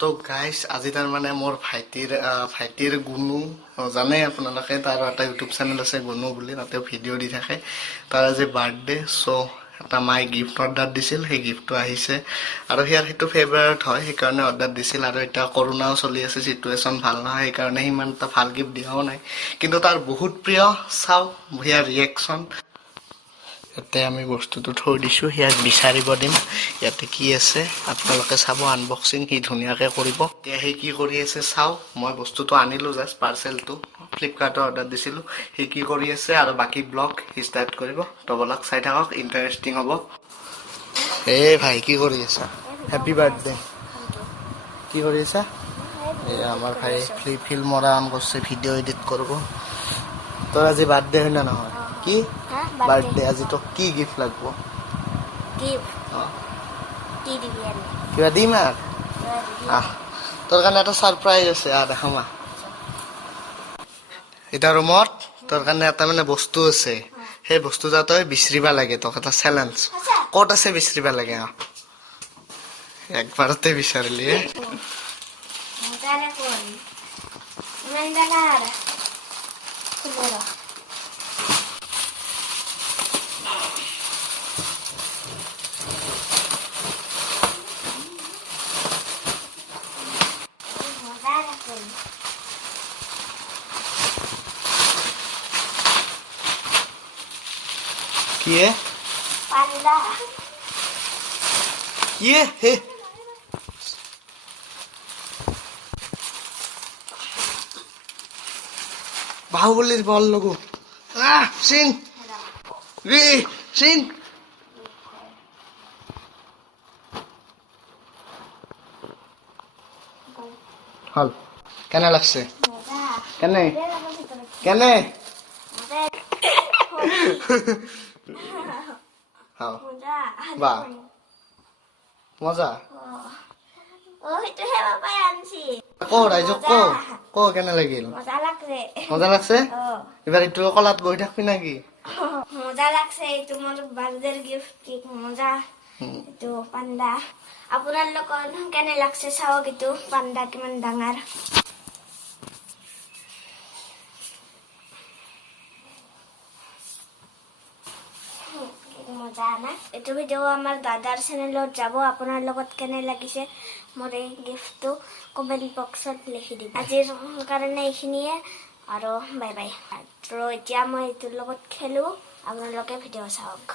তো গাইজ আজি তাৰমানে মোৰ ভাইটিৰ গুণু জানে আপোনালোকে তাৰ এটা ইউটিউব চেনেল আছে গুণু বুলি তাতে ভিডিঅ' দি থাকে তাৰ আজি বাৰ্থডে চ' এটা মায়ে গিফ্ট অৰ্ডাৰ দিছিল সেই গিফ্টটো আহিছে আৰু সিয়াৰ সেইটো ফেভাৰেট হয় সেইকাৰণে অৰ্ডাৰ দিছিল আৰু এতিয়া কৰোণাও চলি আছে চিটুৱেশ্যন ভাল নহয় সেইকাৰণে সিমান এটা ভাল গিফ্ট দিয়াও নাই কিন্তু তাৰ বহুত প্ৰিয় চাওক সিয়াৰ ৰিয়েকশ্যন ইয়াতে আমি বস্তুটো থৈ দিছোঁ সিয়াক বিচাৰিব দিম ইয়াতে কি আছে আপোনালোকে চাব আনবক্সিং কি ধুনীয়াকৈ কৰিব এতিয়া সি কি কৰি আছে চাওক মই বস্তুটো আনিলোঁ জাষ্ট পাৰ্চেলটো ফ্লিপকাৰ্টত অৰ্ডাৰ দিছিলোঁ সি কি কৰি আছে আৰু বাকী ব্লগ সি ষ্টাৰ্ট কৰিব তো ব্লগ চাই থাকক ইণ্টাৰেষ্টিং হ'ব এই ভাই কি কৰি আছা হেপী বাৰ্থডে কি কৰি আছা এই আমাৰ ভাই ফিল্ম মৰা অন কৰিছে ভিডিঅ' এডিট কৰিব তোৰ আজি বাৰ্থডে হয় না নহয় কি বাৰ্থডে আজি তোক কি গিফ্ট লাগব কিবা দিম আৰু তোৰ কাৰণে এটা ছাৰপ্ৰাইজ আছে দেখাম এতিয়া ৰুমত তোৰ কাৰণে এটা মানে বস্তু আছে সেই বস্তুটো তই বিচাৰিব লাগে তোক এটা চেলেঞ্জ ক'ত আছে বিচাৰিব লাগে একবাৰতে বিচাৰিলি কি হে বাহুবলীর বল লগু সিং রি সিং হল কেনে লাগছে কেনে কেনে বা মজা কো রাইজক কো কেনে লাগিল মজা লাগছে এবার একটু কলাত বহি থাকবি নাকি মজা লাগছে এইটো মোৰ বাৰ্থডেৰ গিফ্ট কি মজা এইটো পাণ্ডা আপোনাৰ লগত কেনে লাগছে চাওক এইটো পাণ্ডা কিমান ডাঙৰ মজা না এইটো ভিডিঅ' আমাৰ দাদাৰ চেনেলত যাব আপোনাৰ লগত কেনে লাগিছে মোৰ এই গিফ্টটো কমেণ্ট বক্সত লিখি দিব আজিৰ কাৰণে এইখিনিয়ে আৰু বাই বাই আৰু এতিয়া মই এইটোৰ লগত খেলোঁ আপোনালোকে ভিডিঅ' চাওক